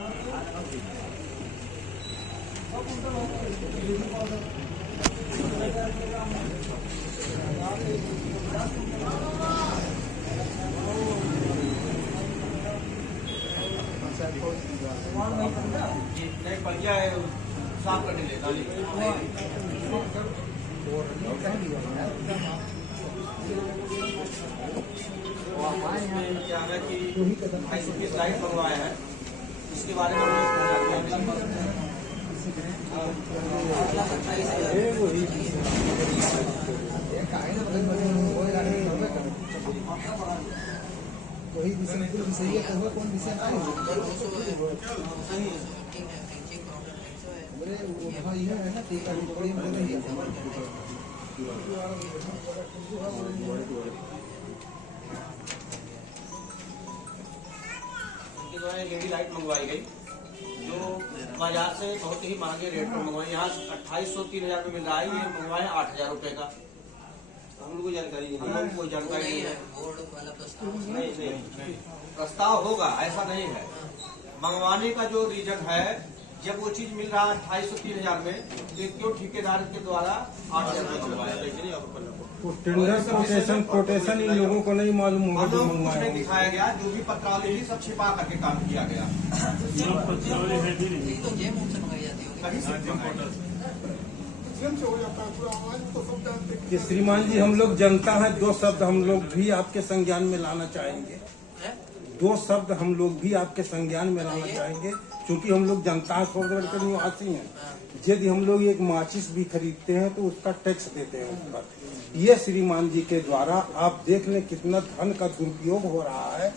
नहीं बढ़िया है, साफ करने ले नाली। क्या है कि 250 लाइट मंगवाए हैं, इसके बारे में वही विषय सही है, कौन विषय नहीं है ना, टीका लेडी लाइट मंगवाई गई जो बाजार से बहुत ही महंगे रेट पर मंगवाई। यहाँ 2800-3000 में मिल रहा है, ये मंगवाए 8000 रुपए का। हम लोग को जानकारी नहीं, हम लोग कोई जानकारी नहीं है। नहीं, प्रस्ताव होगा ऐसा नहीं है। मंगवाने का जो रीजन है, जब वो चीज मिल रहा है 2800-3000 में, तो क्यों ठेकेदार के द्वारा 8000 मंगवाया? टेंडर कोटेशन इन लोगों को नहीं मालूम होगा जो मंगवाया। नहीं दिखाया गया, जो भी पत्रावली थी सब छिपा करके काम किया गया। कि श्रीमान जी, हम लोग जनता है, दो शब्द हम लोग भी आपके संज्ञान में लाना चाहेंगे। दो शब्द हम लोग भी आपके संज्ञान में लाना चाहेंगे, क्योंकि हम लोग जनता सोनगढ़ के निवासी हैं। यदि हम लोग एक माचिस भी खरीदते हैं तो उसका टैक्स देते हैं उस पर। ये श्रीमान जी के द्वारा आप देख लें कितना धन का दुरुपयोग हो रहा है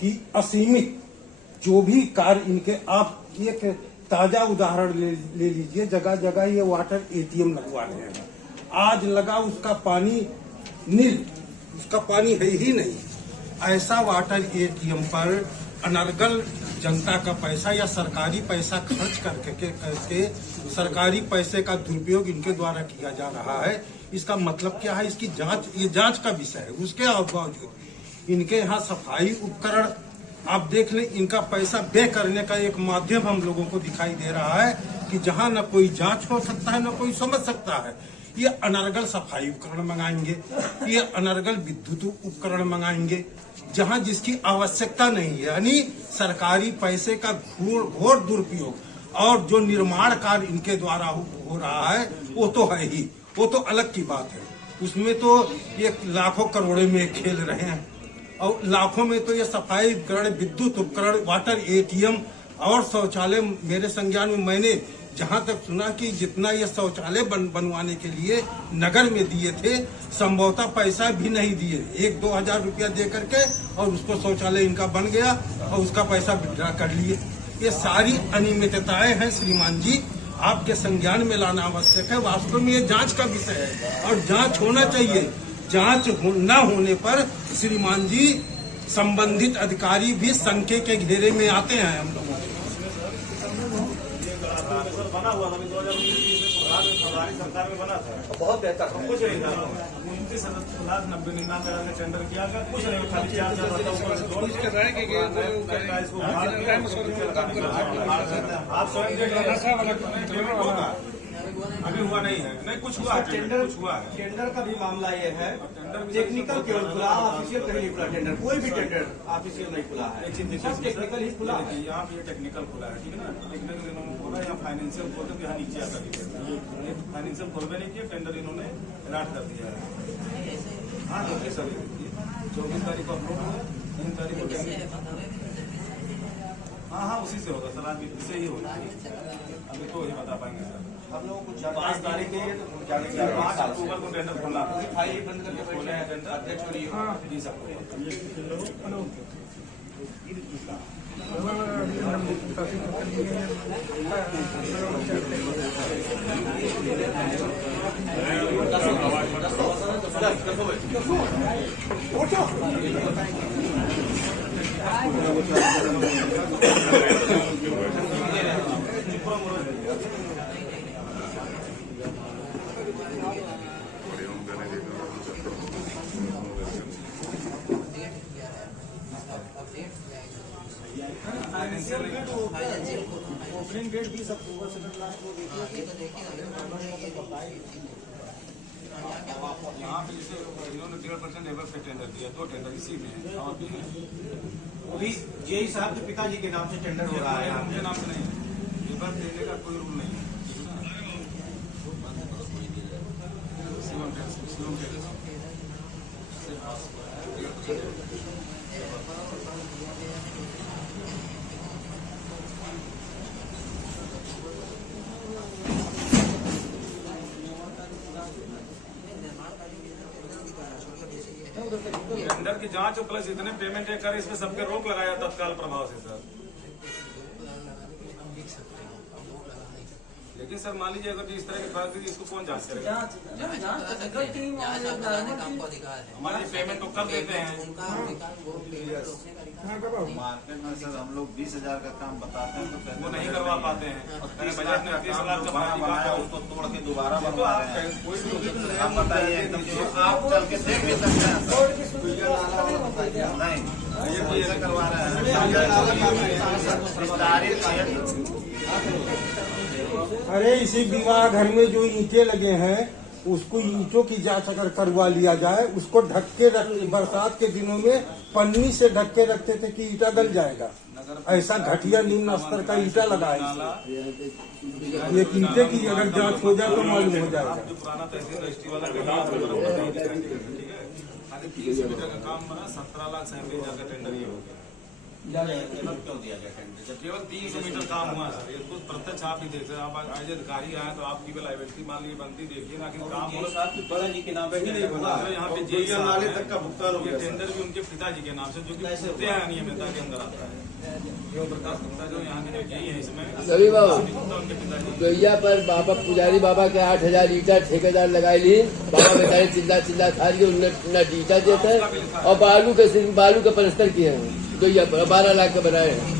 कि असीमित जो भी कार्य इनके, आप एक ताजा उदाहरण ले लीजिए, जगह जगह ये वाटर एटीएम लगवा रहे हैं। आज लगा उसका पानी नील, उसका पानी है ही नहीं। ऐसा वाटर एटीएम पर अनर्गल जनता का पैसा या सरकारी पैसा खर्च करके सरकारी पैसे का दुरुपयोग इनके द्वारा किया जा रहा है। इसका मतलब क्या है? इसकी जांच, ये जांच का विषय है। उसके बावजूद इनके यहाँ सफाई उपकरण आप देख लें, इनका पैसा व्यय करने का एक माध्यम हम लोगों को दिखाई दे रहा है कि जहाँ न कोई जांच हो सकता है, न कोई समझ सकता है। ये अनर्गल सफाई उपकरण मंगाएंगे, ये अनर्गल विद्युत उपकरण मंगाएंगे, जहां जिसकी आवश्यकता नहीं है। यानी सरकारी पैसे का घोर दुरुपयोग। और जो निर्माण कार्य इनके द्वारा हो रहा है वो तो है ही, वो तो अलग की बात है। उसमें तो ये लाखों करोड़ों में खेल रहे हैं, और लाखों में तो ये सफाई उपकरण, विद्युत उपकरण, वाटर एटीएम और शौचालय मेरे संज्ञान में मैंने जहां तक सुना कि जितना ये शौचालय बनवाने के लिए नगर में दिए थे, संभवतः पैसा भी नहीं दिए। 1-2 हजार रुपया दे करके और उसको शौचालय इनका बन गया और उसका पैसा विड्रा कर लिए। ये सारी अनियमितताएं हैं श्रीमान जी, आपके संज्ञान में लाना आवश्यक है। वास्तव में ये जांच का विषय है और जांच होना चाहिए। जांच न होने पर श्रीमान जी संबंधित अधिकारी भी संख्या के घेरे में आते हैं। हम लोग बना हुआ था 2019 सरकार में बना था, बहुत बेहतर, कुछ नहीं था। 29,90,99 का टेंडर किया गया, कुछ नहीं, खाली 4,000 आप स्वयं होगा, अभी हुआ नहीं है, नहीं कुछ हुआ टेंडर, कुछ हुआ है। टेंडर का भी मामला ये है, टेक्निकल केवल खुला, ऑफिशियल कहीं नहीं खुला। टेंडर कोई भी टेंडर ऑफिशियल नहीं खुला है, सब टेक्निकल ही खुला है। यहाँ पे टेक्निकल खुला है, ठीक है ना। टेक्निकल इन्होंने बोला, यहाँ फाइनेंशियल खोल के यहाँ नीचे आकर फाइनेंशियल खोलवे नहीं किया, टेंडर इन्होंने राट कर दिया है। हाँ देखिए सर, 24 तारीख को अपलोड हुआ, 3 तारीख को। हाँ उसी से होगा सर, आज इससे ही होगा। अभी तो ही बता पाएंगे सर। हम लोग कुछ 5 तारीख को 5 अक्टूबर को टेंडर खोलना, फाइल बंद करके खोले हैं टेंडर, अध्यक्ष और ये जी सबको। फाइनेंशियल ओपनिंग डेट 20 अक्टूबर से लास्ट को देखिए। यहाँ पे जैसे इन्होंने 1.5% लेबर पे टेंडर दिया, 2 टेंडर इसी में है और भी है। वो भी जेई साहब के पिताजी के नाम से टेंडर हो रहा है। उनके नाम से नहीं है, लेबर देने का कोई रूल नहीं है। शिवम टेंडर की जांच और प्लस इतने पेमेंट करे, इसमें सबके रोक लगाया तत्काल प्रभाव से सर। लेकिन सर मान लीजिए अगर इस तरह की बात इसको कौन जांच करेगा? हमारी पेमेंट तो कर देते हैं। मार्केट में सर हम लोग 20,000 का काम बताते हैं तो वो नहीं करवा पाते हैं। बजट में 30 लाख का बनाया उसको तोड़ के दोबारा बनवा रहे हैं। कोई भी आप बताइए एकदम आप चल के देख भी सकते हैं सर। नहीं ऐसे करवा रहे हैं। अरे इसी विवाह घर में जो ईंटें लगे हैं उसको ईंटों की जांच अगर करवा लिया जाए, उसको ढक के रख, बरसात के दिनों में पन्नी से ढक के रखते थे कि ईंटा गल जाएगा। ऐसा घटिया निम्न स्तर का ईंटा लगा है। ये ईंटे की अगर जांच हो जाए तो मालूम हो जाएगा। जो पुराना तहसील रजिस्ट्री वाला ठीक है, खाली 30 मीटर का काम बना 17,37,000 का टेंडर ये हो गया। क्यों दिया गया टेंडर? जब केवल 300 मीटर काम हुआ सर, ये कुछ प्रत्यक्ष आप ही देख सकते हैं। आप आज अधिकारी आए तो आपकी भी लाइबिलिटी मान लीजिए बनती, देखिए ना कि काम हो साहब के पिताजी के नाम पे नहीं होगा। यहाँ पे जेई नाले तक का भुगतान हो गया। टेंडर भी उनके पिताजी के नाम से, जो कि होते हैं अनियमितता के अंदर आता है। प्रकाश गुप्ता जो यहाँ के जो जेई है इसमें रवि बाबू उनके पिताजी गैया पर बाबा पुजारी बाबा के 8,000 ईटा ठेकेदार लगाई ली। बाबा बेचारे चिल्ला खा रही न ईटा देते हैं और बालू का पलस्तर किए हैं। गैया पर 12 लाख का बनाए हैं।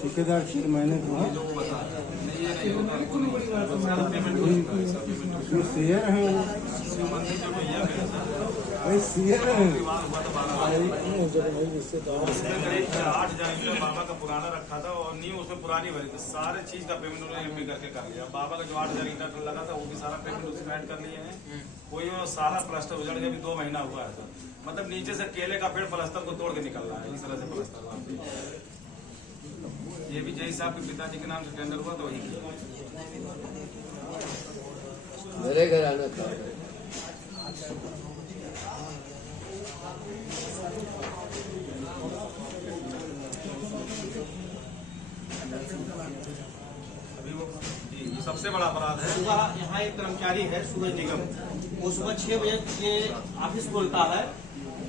ठेकेदार मैंने शेयर है, शेयर है। 8,000 बाबा का पुराना रखा था और न्यू उसमें पुरानी भरी थी। सारे चीज का पेमेंट उन्होंने एमपी करके कर लिया। बाबा का जो 8,000 ईटा लगा था वो भी सारा पेमेंट उसमें ऐड कर लिए हैं। कोई वो सारा प्लास्टर उजड़ के भी 2 महीना हुआ है सर। मतलब नीचे से केले का पेड़ प्लास्टर को तोड़ के निकल रहा है, इस तरह से प्लास्टर। ये भी जय साहब के पिताजी के नाम से टेंडर हुआ तो वही किया। मेरे घर आना था। अभी वो सबसे बड़ा अपराध है। सुबह यहाँ एक कर्मचारी है सूरज निगम, वो सुबह 6 बजे ये ऑफिस खोलता है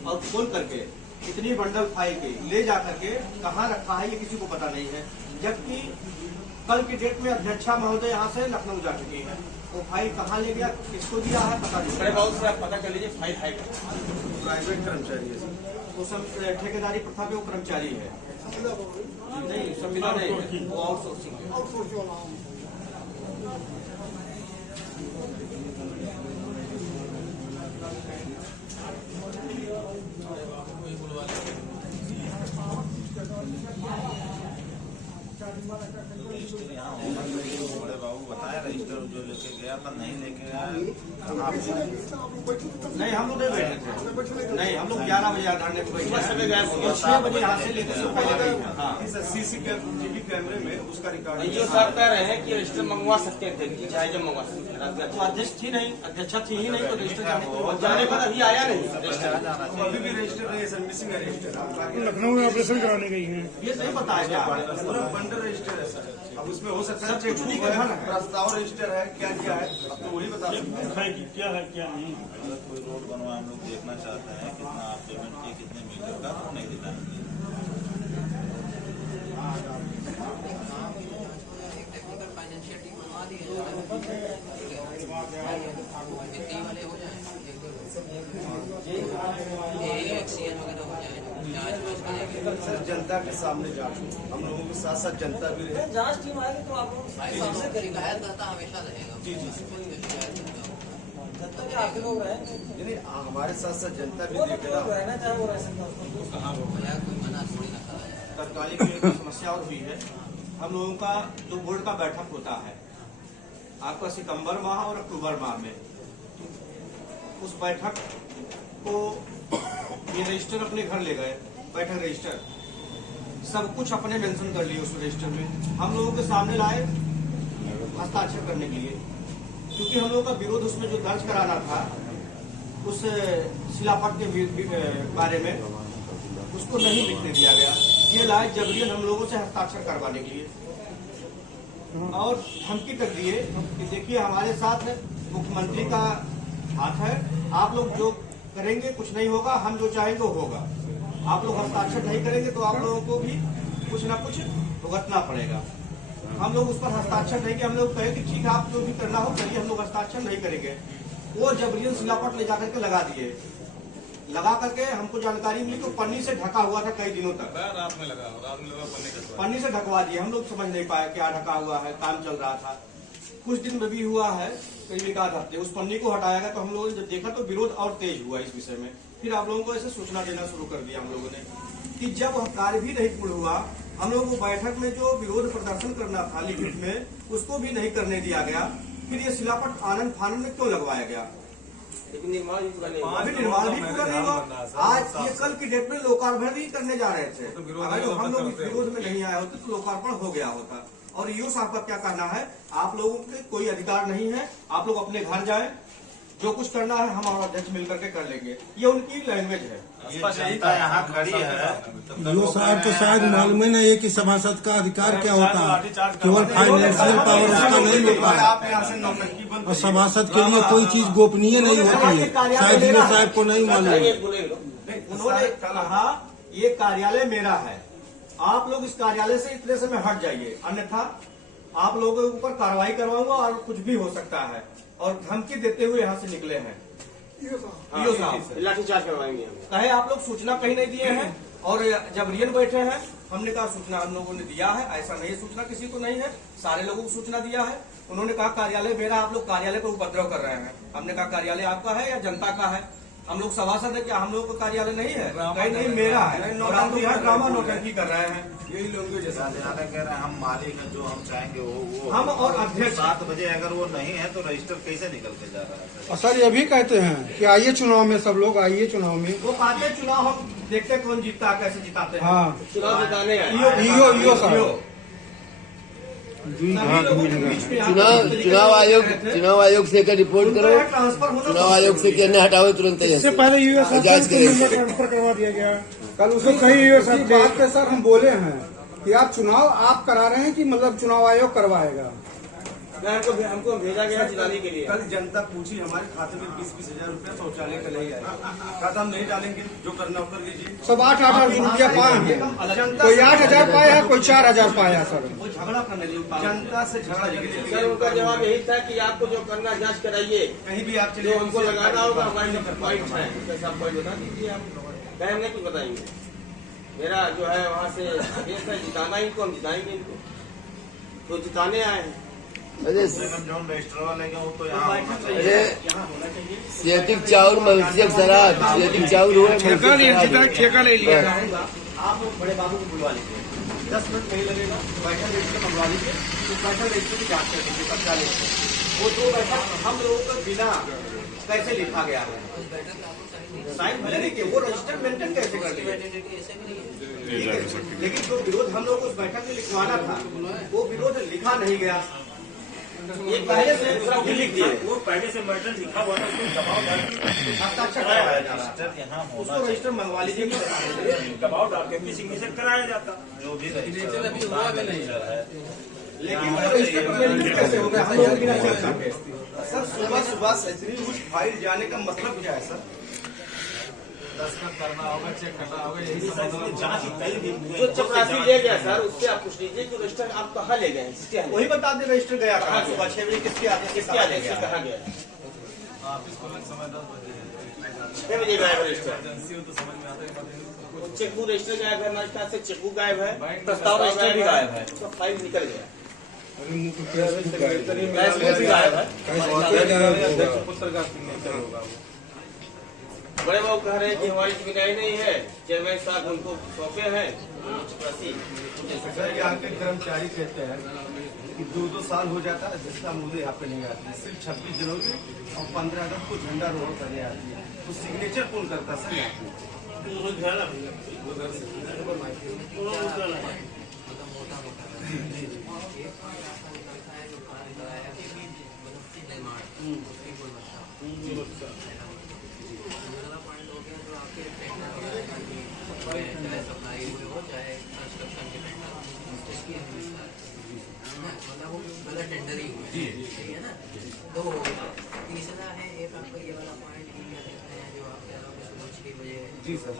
और खोल करके इतनी बंडल फाइल के ले जा करके कहाँ रखा है ये किसी को पता नहीं है। जबकि कल की डेट में अध्यक्षा महोदय यहाँ से लखनऊ जा चुकी है। वो फाइल कहाँ ले गया, किसको दिया है पता नहीं। पता कर लीजिए फाइल है प्राइवेट कर्मचारी है वो सब ठेकेदारी प्रथा पे वो कर्मचारी है। नहीं संविदा नहीं, वो आउटसोर्सिंग है। बड़े बाबू बताया रजिस्टर जो लेके गया था नहीं लेके गया। नहीं हम लोग नहीं बैठे थे, नहीं हम लोग 11 बजे धरने पे बैठे, 6 बजे यहाँ से लेकर CCTV कैमरे में उसका रिकॉर्ड ये सर कह रहे हैं कि रजिस्टर मंगवा सकते थे, चाहे जब मंगवा सकते थे। अध्यक्ष थी नहीं, अध्यक्षा थी ही नहीं तो रजिस्टर जाने पर अभी आया नहीं रजिस्टर। अभी भी रजिस्टर नहीं है सर, मिसिंग है रजिस्टर। लखनऊ में ऑपरेशन कराने गई हैं। ये नहीं बताया क्या पूरा बंडल रजिस्टर है सर। अब उसमें हो सकता है चुनी का धन है। प्रस्ताव रजिस्टर है, क्या क्या है अब तो वही बता सकते हैं। क्या है क्या नहीं। अगर कोई रोड बनवा हम लोग देखना चाहते हैं कितना आप पेमेंट किए कितने मीटर का तो नहीं दिखाएंगे। सर जनता के सामने जांच हो, हम लोगों के साथ साथ जनता भी रहे। जांच टीम आएगी तो आप सबसे शिकायत करता हमेशा रहेगा। जी जी। यानी हमारे साथ साथ जनता भी देखेगा। तत्कालीन में एक समस्या और हुई है। हम लोगों का जो बोर्ड का बैठक होता है आपका सितंबर माह और अक्टूबर माह में, उस बैठक को ये रजिस्टर अपने घर ले गए, बैठक रजिस्टर सब कुछ अपने मेंशन कर लिए उस रजिस्टर में, हम लोगों के सामने लाए हस्ताक्षर करने के लिए, क्योंकि हम लोगों का विरोध उसमें जो दर्ज कराना था उस शिलापट के बारे में उसको नहीं लिखने दिया गया। ये लाए जबरियन हम लोगों से हस्ताक्षर करवाने के लिए और धमकी तक दिए कि देखिए हमारे साथ मुख्यमंत्री का हाथ है, आप लोग जो करेंगे कुछ नहीं होगा, हम जो चाहेंगे वो होगा, आप लोग हस्ताक्षर नहीं करेंगे तो आप लोगों को भी कुछ ना कुछ भुगतना पड़ेगा। हम लोग उस पर हस्ताक्षर नहीं किए, हम लोग कहे कि ठीक है आप जो भी करना हो करिए, हम लोग हस्ताक्षर नहीं करेंगे। वो जबरियन शिलापट ले जाकर के लगा दिए, लगा करके हमको जानकारी मिली कि पन्नी से ढका हुआ था कई दिनों तक, रात में लगा पन्नी से ढकवा दिए। हम लोग समझ नहीं पाए क्या ढका हुआ है, काम चल रहा था। कुछ दिन में भी हुआ है, करीब एक आध हफ्ते, उस पन्नी को हटाया गया तो हम लोगों ने जब देखा तो विरोध और तेज हुआ इस विषय में। फिर आप लोगों को ऐसे सूचना देना शुरू कर दिया हम लोगों ने कि जब कार्य भी नहीं पूर्ण हुआ, हम लोगों को बैठक में जो विरोध प्रदर्शन करना था लिखित में उसको भी नहीं करने दिया गया। फिर ये शिलापट आनंद फानंद में क्यों लगवाया गया? लेकिन निर्माण भी पूरा नहीं हुआ। अभी निर्माण भी पूरा नहीं हुआ। आज ये कल की डेट में लोकार्पण भी करने जा रहे थे, अगर हम लोग इस विरोध में नहीं आए होते तो लोकार्पण हो गया होता। और ईओ साहब का क्या कहना है, आप लोगों के कोई अधिकार नहीं है, आप लोग अपने घर जाएं, जो कुछ करना है हम और अध्यक्ष मिलकर के कर लेंगे। ये उनकी लैंग्वेज है। जनता यहाँ खड़ी है। ईओ साहब को शायद मालूम ही नहीं है कि सभासद का अधिकार क्या होता है, केवल फाइनेंशियल पावर उसका नहीं होता है आप यहाँ से नौटंकी बंद और सभासद के लिए कोई चीज गोपनीय नहीं होती है, शायद ईओ साहब को नहीं मालूम है। उन्होंने कहा ये कार्यालय मेरा है, आप लोग इस कार्यालय से इतने समय हट जाइए, अन्यथा आप लोगों के ऊपर कार्रवाई करवाऊंगा और कुछ भी हो सकता है। और धमकी देते हुए यहाँ से निकले हैं ईओ साहब, लाठीचार्ज करवाएंगे हम। कहे आप लोग सूचना कहीं नहीं दिए हैं और जबरियन बैठे हैं। हमने कहा सूचना हम लोगों ने दिया है, ऐसा नहीं सूचना किसी को नहीं है, सारे लोगों को सूचना दिया है। उन्होंने कहा कार्यालय मेरा, आप लोग कार्यालय पर उपद्रव कर रहे हैं। हमने कहा कार्यालय आपका है या जनता का है? हम लोग सभासद है, क्या हम लोगों का कार्यालय नहीं है? कहीं नहीं मेरा है, और आप लोग यहाँ ड्रामा नौटंकी कर रहे हैं। यही लोग जैसा कह रहे हैं हम मालिक हैं, जो हम चाहेंगे वो हम और अध्यक्ष 7 बजे अगर वो नहीं है तो रजिस्टर कैसे निकल के जा रहा है? और सर ये भी कहते हैं कि आइए चुनाव में, सब लोग आइए चुनाव में। वो कहते चुनाव हम देखते कौन जीतता है, कैसे जिताते हैं। हाँ चुनाव जिताने आए। ईओ साहब चुनाव आयोग से एक रिपोर्ट करो, ट्रांसफर होना चुनाव आयोग से कहने हटाओ तुरंत। इससे पहले ईओ साहब जांच को करेंगे। ट्रांसफर करवा दिया गया। कल उसको कही ईओ साहब बात पे सर हम बोले हैं कि आप चुनाव आप करा रहे हैं कि मतलब चुनाव आयोग करवाएगा। हमको भेजा गया जिताने के लिए। कल जनता पूछी हमारे खाते में 20-20 हजार रुपया शौचालय का नहीं आया, कहा हम नहीं डालेंगे, जो करना हो कर लीजिए। सब 8-8 रुपया पाए हैं, कोई 8,000 पाया है, कोई 4,000 पाया सर। वो झगड़ा करने लगे, जनता से झगड़ा लगे। सर उनका जवाब यही था कि आपको जो करना जांच कराइए, कहीं भी आप जो चले हमको लगाना होगा हमारे पॉइंट है, कैसे आप पॉइंट बता दीजिए। आप कहे हम नहीं कुछ बताएंगे, मेरा जो है वहाँ से आदेश है जिताना इनको, हम जिताएंगे इनको, तो जिताने आए हैं। अरे जो रजिस्टर वाले हैं वो तो यहाँ होना चाहिए। अरे सियाटिक चाउर मवेशियक शराब, सियाटिक चाउर हुआ ठेका ले लिया। आप लोग बड़े बाबू को बुलवा लीजिए, 10 मिनट नहीं लगेगा, बैठक रजिस्टर मंगवा लीजिए, तो बैठक रजिस्टर की जांच कर लीजिए, कब डाले वो 2 बैठक हम लोगों का बिना कैसे लिखा गया है, साइन भले नहीं किए, वो रजिस्टर मेंटेन कैसे कर लिए। लेकिन जो विरोध हम लोग उस बैठक में लिखवाना था वो विरोध लिखा नहीं गया, ये पहले से दूसरा भी लिख दिए, वो पहले से मर्डर लिखा हुआ था, उसको दबाव डाल के हस्ताक्षर कराया जा रहा है। यहाँ उसको रजिस्टर मंगवा लीजिए, दबाव डाल के अपनी सिग्नेचर कराया जाता। जो भी रजिस्टर है लेकिन रजिस्टर पर वेरीफाई कैसे हो गया हम लोग बिना चेक करके? सर सुबह इतनी कुछ फाइल जाने का मतलब क्या है सर? दस्तखत करना होगा, चेक करना होगा, यही सब जांच जो चपरासी ले गया सर, उससे आप पूछ लीजिए कि रजिस्टर आप कहाँ ले गए, वही बता दे रजिस्टर गया कहाँ, सुबह 6 बजे किसके आदेश किसके आदेश से कहाँ गया। ऑफिस खोलने के समय 10 बजे 6 बजे गायब रजिस्टर, एजेंसी हो तो समझ में आता है। चेकबुक रजिस्टर गायब है, हमारे पास से चेकबुक गायब है, प्रस्ताव रजिस्टर भी गायब है, तो फाइल निकल गया। Facebook भी गायब है। पुत्र का सिग्नेचर होगा वो। बड़े बाबू कह रहे हैं कि हमारी जिम्मेदारी नहीं है, चेयरमैन साहब उनको सौंपे हैं सर यहाँ के कर्मचारी कहते हैं कि 2-2 साल हो जाता है जिसका मुझे यहाँ पे नहीं आती है, सिर्फ 26 जनवरी और 15 अगस्त को झंडा रोहण करने आती है, तो सिग्नेचर कौन करता है सर यहाँ पे? टेंडर ही हुआ है ना। तो तीसरा है एक आपका ये वाला पॉइंट जो आप कह रहे हो 6 बजे जी सर,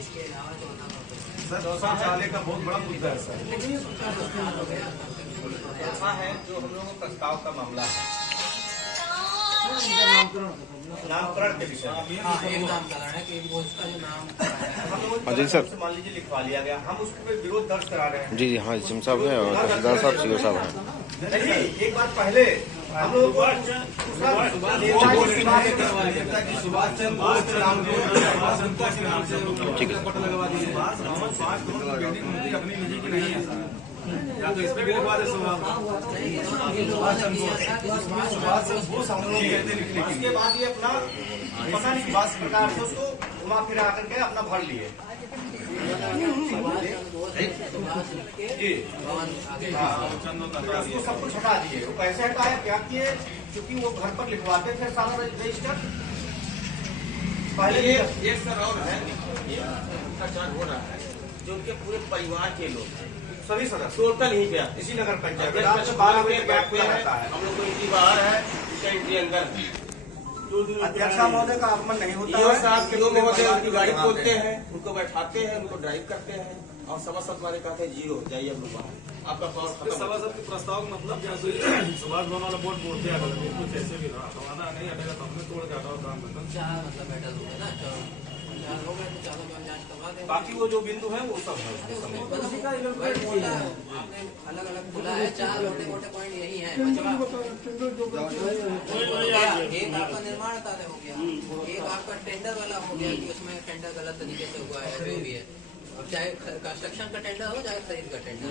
इसके अलावा सर शौचालय का बहुत बड़ा मुद्दा है सर। ऐसा है जो हम लोगों को प्रस्ताव का मामला है, नामकरण के विषय में। एक नामकरण है कि वो उसका जो नाम हम लोगों को मान लीजिए लिखवा लिया गया, हम उसको पे विरोध दर्ज करा रहे हैं। जी हाँ, जिम साहब हैं और तहसीलदार साहब सीओ साहब हैं। नहीं, एक बार पहले हम लोग ठीक है। अपनी निजी की नहीं है या तो इसमें भी लिखवा दे सुभाष बोस हम लोग कहते लिखने के उसके बाद ये अपना पता नहीं किस प्रकार से उसको घुमा फिरा करके अपना भर लिए। जी उसको सब कुछ हटा दिए। वो कैसे हटाया, क्या किए, क्योंकि वो घर पर लिखवाते थे सारा रजिस्टर पहले। ये सर और है भ्रष्टाचार हो रहा है जो उनके पूरे परिवार के लोग सभी सदस्य टोटल ही पे इसी नगर पंचायत 12 बजे बैठ पे है। हम लोग को एंट्री बाहर है, इसका एंट्री अंदर है। अध्यक्ष महोदय का आगमन नहीं होता ईओ साहब के दो महोदय उनकी गाड़ी खोलते हैं, उनको बैठाते हैं, उनको ड्राइव करते हैं और सभासद वाले कहते हैं 0 जाइए अब लोग बाहर, आपका पावर खत्म। सभासद के प्रस्ताव का मतलब जैसे सुभाष भवन वाला बोर्ड बोलते हैं कुछ ऐसे भी रहा तो आना नहीं हटेगा तो हमने तोड़ के हटाओ काम करता। 4 मतलब बैठल हो गए ना, 4 हो गए तो चारों का जांच करवा दें। बाकी वो जो बिंदु है वो सब है। अलग अलग खुला है, 4 मोटे पॉइंट यही है। एक आपका निर्माण कार्य हो गया, एक आपका टेंडर वाला हो गया कि उसमें टेंडर गलत तरीके से हुआ है जो भी है, अब चाहे कंस्ट्रक्शन का टेंडर हो चाहे खरीद का टेंडर।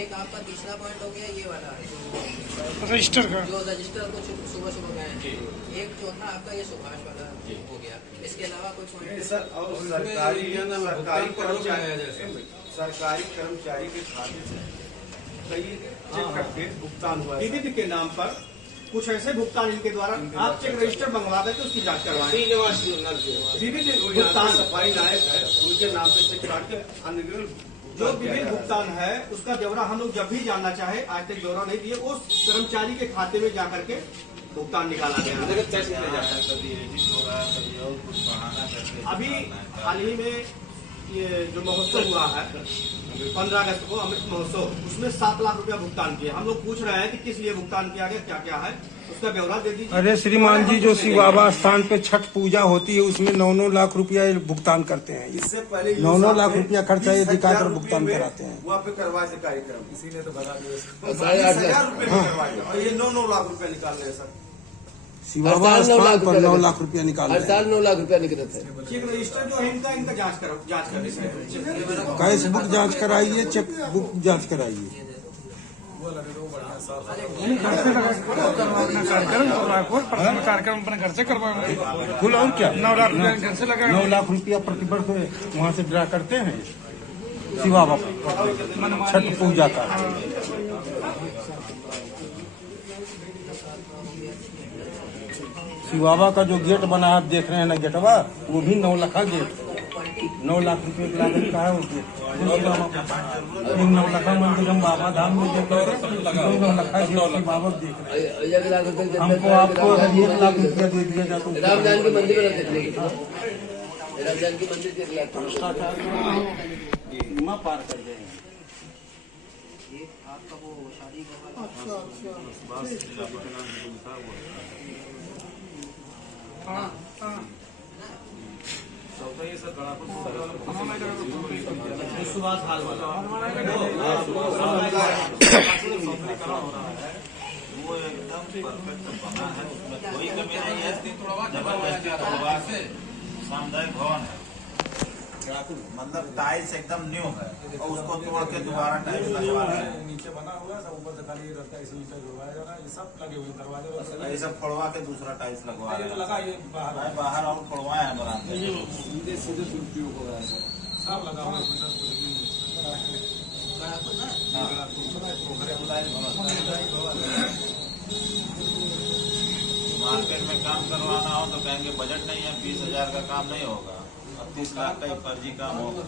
एक आपका तीसरा पॉइंट हो गया ये वाला रजिस्टर का, जो रजिस्टर को सुबह सुबह गए। एक चौथा आपका ये सुभाष वाला हो गया। इसके अलावा कोई पॉइंट सर और सरकारी कर्मचारी के खाते से कई चेक करके भुगतान हुआ है। डीबीटी के नाम पर कुछ ऐसे भुगतान इनके द्वारा आप चेक रजिस्टर मंगवा देते उसकी जांच करवाएं। डीबीटी भुगतान सफाई नायक है उनके नाम से चेक काट के अन्य जो विभिन्न भुगतान है उसका ब्यौरा हम लोग जब भी जानना चाहे, आज तक ब्यौरा नहीं दिए, उस कर्मचारी के खाते में जाकर के भुगतान निकाला गया। अभी हाल ही में ये जो महोत्सव हुआ है 15 अगस्त को अमृत महोत्सव, उसमें 7 लाख रुपया भुगतान किया। हम लोग पूछ रहे हैं कि किस लिए भुगतान किया गया, क्या क्या है, उसका ब्यौरा दे दीजिए। अरे श्रीमान जी, जो शिव बाबा स्थान पे छठ पूजा होती है उसमें 9-9 लाख रुपया भुगतान करते हैं। इससे पहले 9-9 लाख रुपया खर्चा ये दिखाकर भुगतान कराते हैं। वहाँ पे करवाए थे कार्यक्रम, इसीलिए तो भगा दिए। 8,500 रुपए करवाए और ये 9-9 लाख रुपए निकाल रहे सर। शिव बाबा स्थान पर 9 लाख रुपया निकाल हर साल 9 लाख रुपया निकलते थे। चेक रजिस्टर जो है इनका जांच करो, जांच करने से कैश बुक जांच कराइए, चेक बुक जांच कराइए। कार्यक्रम अपने घर से करवाएंगे फुल और क्या 9 लाख रुपया घर से लगा 9 लाख रुपया प्रतिवर्ष वहाँ से ड्रा करते हैं शिव बाबा छठ पूजा का। शिव बाबा का जो गेट बना आप देख रहे हैं ना गेटवा, वो भी 9 लाख गेट, 9 लाख रुपए की लागत का है वो गेट। 9 लाख मंदिर हम बाबा धाम में देख रहे हैं, 9 लाख गेट बाबा देख रहे हैं। 1 लाख रुपये हमको आपको 1 लाख रुपया दे दिया जाता है। राम जानकी मंदिर में देखने की, राम जानकी मंदिर के 1 लाख सीमा पार कर गए हैं। आपका वो शादी का चौथा ये सर गणापुर सुभाष हाल वाला सौंदर्यीकरण हो रहा है वो एकदम परफेक्ट बना है, उसमें कोई कमी नहीं है। जबरदस्ती तोड़वा से सामुदायिक भवन है, मतलब टाइल्स एकदम न्यू है और उसको तोड़ के दोबारा टाइल्स लगवा रहे हैं। नीचे बना हुआ है, ऊपर से खाली रहता है, इसलिए जुड़वाया जा रहा है। ये सब लगे हुए दरवाजे ये सब फोड़वा के दूसरा टाइल्स लगवा रहे हैं। लगा, ये बाहर और फोड़वाए हैं बरामदे में। सीधे दुरुपयोग हो रहा है सब लगा हुआ है इसमें, सब कुछ भी मार्केट में काम करवाना हो तो कहेंगे बजट नहीं है, 20,000 का काम नहीं होगा, अब 30 लाख का ही फर्जी काम होगा।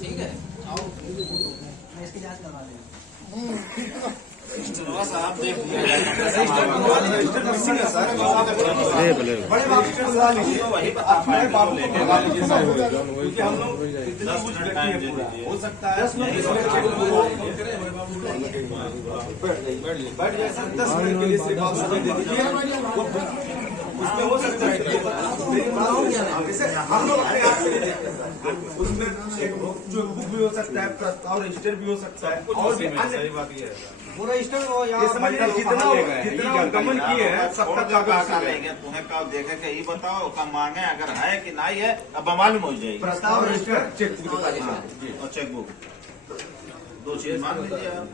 ठीक है, आओ इसकी जांच करवा देंगे। साहब देख बड़े बाप से बुला लीजिए, वही बता बड़े बाप को बुला लीजिए सर, क्योंकि हम लोग इतना कुछ टाइम दे देखिए पूरा दीजिए। हो सकता है बैठ जाए सर, 10 मिनट के लिए सिर्फ आप समय दे दीजिए, उसमें हो सकता है जैसे हम लोग अपने आप से नहीं देखते सर, उसमें एक जो बुक भी हो सकता है, प्रस्ताव रजिस्टर भी हो सकता है, और भी अन्य सही बात ये है वो रजिस्टर वो यहाँ समझ लीजिए जितना गमन किए हैं सब तक कागज लेंगे, तुम्हें कब देखे कि ये बताओ कब मांगे, अगर है कि नहीं है अब मालूम हो जाएगी। प्रस्ताव रजिस्टर चेक और चेकबुक 2 चीज मांग लीजिए आप।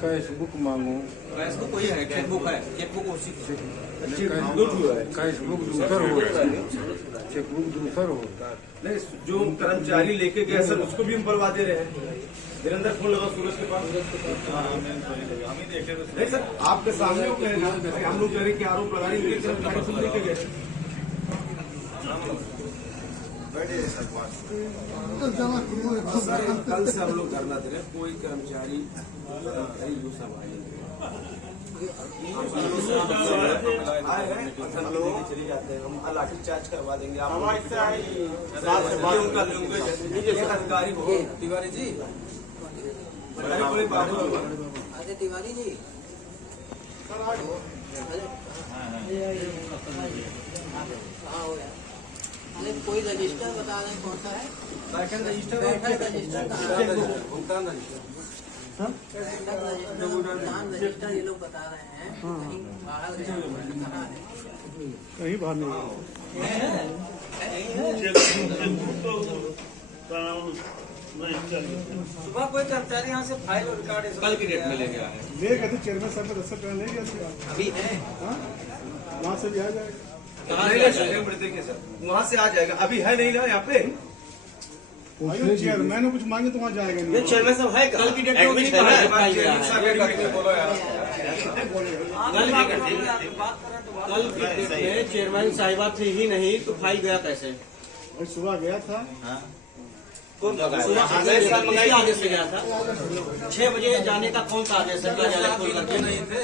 कैश बुक मांगो, फेसबुक वही है, चेकबुक है, चेकबुक उसी कैश बुक दूसर हो, चेकबुक दूसर होता है। नहीं, जो कर्मचारी लेके गए सर उसको भी हम करवा दे रहे हैं। निरंतर फोन लगा सूरज के पास, हम ही देखे तो नहीं सर आपके सामने वो कह रहे हैं, हम लोग कह रहे हैं कि आरोप लगा रहे हैं, कर्मचारी खुद लेके गए। बैठिए सर पास। कल से हम लोग धरना दे रहे हैं, कोई कर्मचारी आए हैं हम लोग चले जाते हैं, हम लाठी चार्ज करवा देंगे आप उनका अधिकारी हो तिवारी जी, बड़ी बात है। अजय तिवारी जी, हाँ हो गया। अरे कोई रजिस्टर बता दें कौन सा है? बैठक रजिस्टर बैठक रजिस्टर कहाँ है? भुगतान रजिस्टर भुगतान रजिस्टर ये लोग बता रहे हैं कहीं बाहर गया है, कहाँ है? कहीं बाहर नहीं सुबह कोई कर्मचारी यहाँ से फाइल और रिकॉर्ड कल की डेट में ले गया है। ले गए थे चेयरमैन साहब ने 10 रुपया ले गया, अभी है वहाँ से भी आ जाएगा। नहीं ले सकते, देखिए सर वहाँ से आ जाएगा, अभी है नहीं ना यहाँ पे। चेयरमैन ने कुछ मांगे तो वहाँ जाएगा नहीं। चेयरमैन साहब है, कल की डेट में एडमिट फाइल है, फाइल गया है। कल की डेट में चेयरमैन साहिबा थी ही नहीं तो फाइल गया कैसे? सुबह गया था, सुबह आदेश से गया था। 6 बजे जाने का कौन सा आदेश है? खोल करके नहीं थे,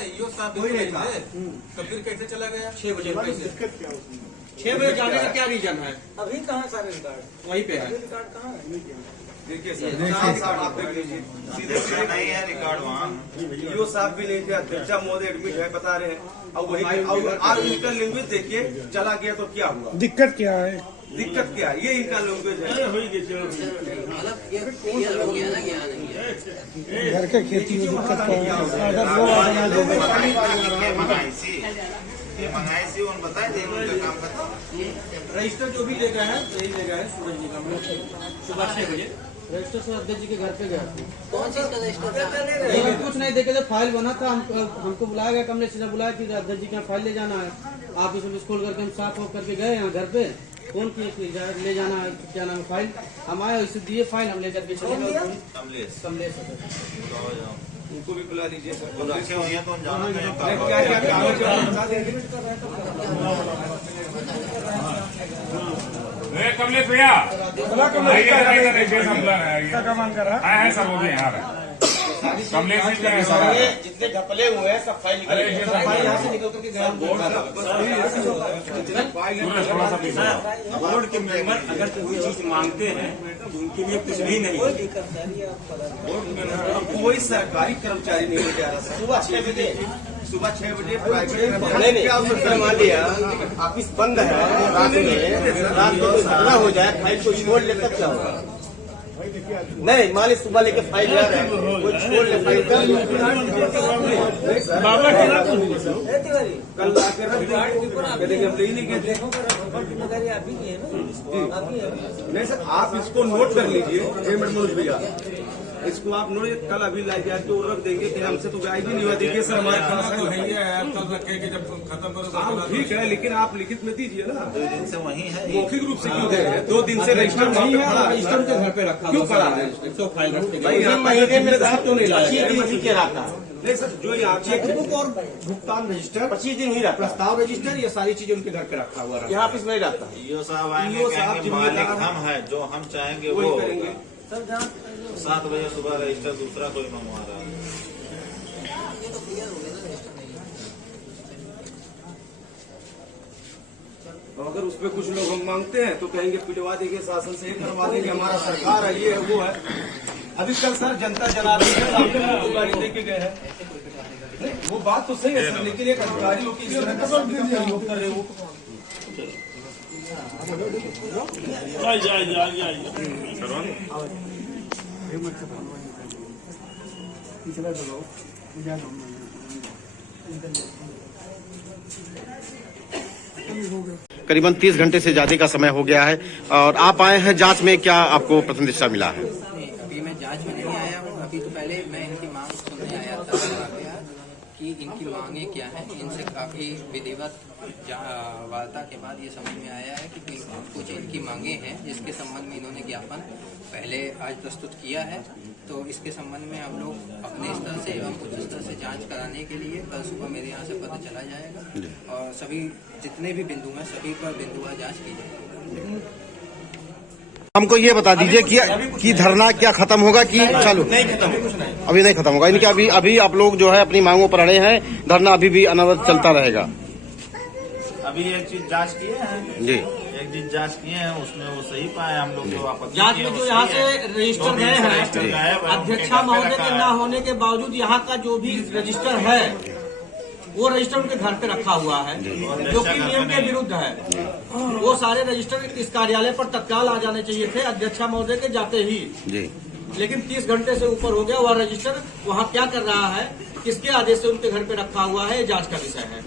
तो फिर कैसे चला गया? 6 बजे कैसे? दिक्कत क्या उसमें? 6 बजे जाने का क्या रीजन है? अभी कहाँ सारे रिकॉर्ड? वहीं पे है। रिकॉर्ड कहाँ है? देखिए सर साहब आप देख लीजिए, सीधे सीधे नहीं है रिकॉर्ड वहाँ। ईओ साहब भी नहीं थे, अध्यक्ष महोदय एडमिट है बता रहे हैं, और वही आप इनका लैंग्वेज देखिए, चला गया तो क्या हुआ? दिक्कत क्या है? दिक्कत क्या है? ये इनका लैंग्वेज है। मतलब ये क्लियर हो गया ना, यहाँ नहीं है। घर के खेती में दिक्कत क्या है? अगर वो ये मंगाई सी उन बताए थे उनका काम खत्म। रजिस्टर जो भी ले गए हैं यही ले गए हैं सूरज निगम में सुबह 6 बजे। रजिस्टर से अध्यक्ष जी के घर पे गया था, कौन चीज का रजिस्टर था? कुछ नहीं देखे थे, फाइल बना था, हमको बुलाया गया, कमलेश ने बुलाया कि अध्यक्ष जी के यहाँ फाइल ले जाना है, आप इसमें खोल करके हम साफ ऑफ करके गए यहाँ घर पे, फोन किए कि ले जाना है, क्या नाम है फाइल, हम आए इसे दिए फाइल, हम लेकर के चले गए। कमलेश कमलेश उनको भी बुला लीजिए सर। वो रखे हुए हैं तो हम जाना क्या क्या कागज बता देंगे। कमलेश भैया आइए, क्या मांग कर रहा है? है सर, वो भी यहाँ कमलेश जी का ऐसा है। ये जितने घपले हुए हैं सब फाइल निकल गए। फाइल यहाँ से निकल करके गया थोड़ा सा पीछे बोर्ड के मेंबर अगर कोई चीज मांगते हैं तो उनके लिए कुछ भी नहीं। कोई सरकारी कर्मचारी नहीं जा रहा सर। सुबह 6 बजे सुबह 6 बजे प्राइवेट नहीं मान लिया ऑफिस बंद है रात को धरना हो जाए, फाइल को छोड़ ले तब क्या होगा? नहीं मान ली सुबह लेके फाइल जा रहे हैं, कोई छोड़ ले फाइल कर कल आकर ले ही नहीं कहते। नहीं सर, आप इसको नोट कर लीजिए मनोज भैया, इसको आप नोट कल अभी लाइक तो रख देंगे कि हमसे तो गाय भी नहीं हुआ। देखिए सर हमारे कल रखे कि जब खत्म करो ठीक है, लेकिन आप लिखित में दीजिए ना। 2 दिन से वही है। मौखिक रूप से क्यों दे रहे हैं? 2 दिन से रजिस्टर वहाँ पे पड़ा है। रजिस्टर के घर पे रखा क्यों पड़ा है? तो फाइल रखते भाई यहाँ महीने में क्यों नहीं लाया? 25 दिन के रहा था, नहीं सर, जो यहाँ चेकबुक और भुगतान रजिस्टर 25 दिन ही रहता। प्रस्ताव रजिस्टर ये सारी चीजें उनके घर पे रखा हुआ है। यहाँ ऑफिस में नहीं रहता। ईओ साहब आएंगे, ईओ साहब कहेंगे जिम्मेदार मालिक हम हैं, जो हम चाहेंगे वही वो करेंगे। 7 बजे सुबह रजिस्टर दूसरा कोई मंगवा रहा है। ये तो क्लियर हो गया ना रजिस्टर नहीं है। और अगर उसपे कुछ लोग हम मांगते हैं तो कहेंगे पिटवा देंगे, शासन से करवा देंगे, हमारा सरकार है, ये है वो है। अभी कल सर जनता जनार्दन दे के गए हैं। नहीं, वो बात तो सही है सर, लेकिन एक अधिकारियों की इस तरह का प्रयोग कर रहे हो। करीबन 30 घंटे से ज्यादा का समय हो गया है और आप आए हैं जांच में, क्या आपको प्रथम दृष्टा मिला है? अभी मैं जांच में नहीं आया हूँ। अभी तो पहले मैं इनकी मांग सुनने आया था कि इनकी मांगे क्या है। इनसे काफी विधिवत वार्ता के बाद ये समझ में आया है कि कुछ इनकी मांगे हैं जिसके संबंध में इन्होंने ज्ञापन पहले आज प्रस्तुत किया है। तो इसके संबंध में हम लोग अपने स्तर से एवं उच्च स्तर से जांच कराने के लिए कल सुबह मेरे यहाँ से पता चला जाएगा और सभी जितने भी बिंदु हैं सभी पर बिंदुवार जांच की जाएगी। हमको ये बता दीजिए कि धरना क्या खत्म होगा कि चालू? नहीं खत्म, अभी नहीं खत्म होगा। इनके अभी आप लोग जो है अपनी मांगों पर अड़े हैं, धरना अभी भी अनवरत चलता रहेगा। अभी एक चीज जांच किए हैं जी, एक चीज जांच किए हैं, उसमें वो सही पाए। हम लोग जो आपत्ति जांच किए में वो जो सही यहाँ है। से रजिस्टर 2 दिन गए से हैं, रजिस्टर गायब है, अध्यक्षा उनके घर पे महोदय के रखा न है। होने के बावजूद यहाँ का जो भी रजिस्टर है वो रजिस्टर उनके घर पे रखा हुआ है, जो कि नियम के विरुद्ध है। वो सारे रजिस्टर इस कार्यालय पर तत्काल आ जाने चाहिए थे अध्यक्षा महोदय के जाते ही, जी। लेकिन 30 घंटे से ऊपर हो गया। वह रजिस्टर वहाँ क्या कर रहा है, किसके आदेश से उनके घर पे रखा हुआ है, ये जांच का विषय है।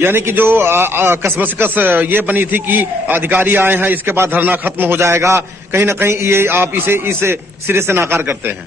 यानी कि जो कसमसकस ये बनी थी कि अधिकारी आए हैं इसके बाद धरना खत्म हो जाएगा, कहीं ना कहीं ये आप इसे इस सिरे से नाकार करते हैं।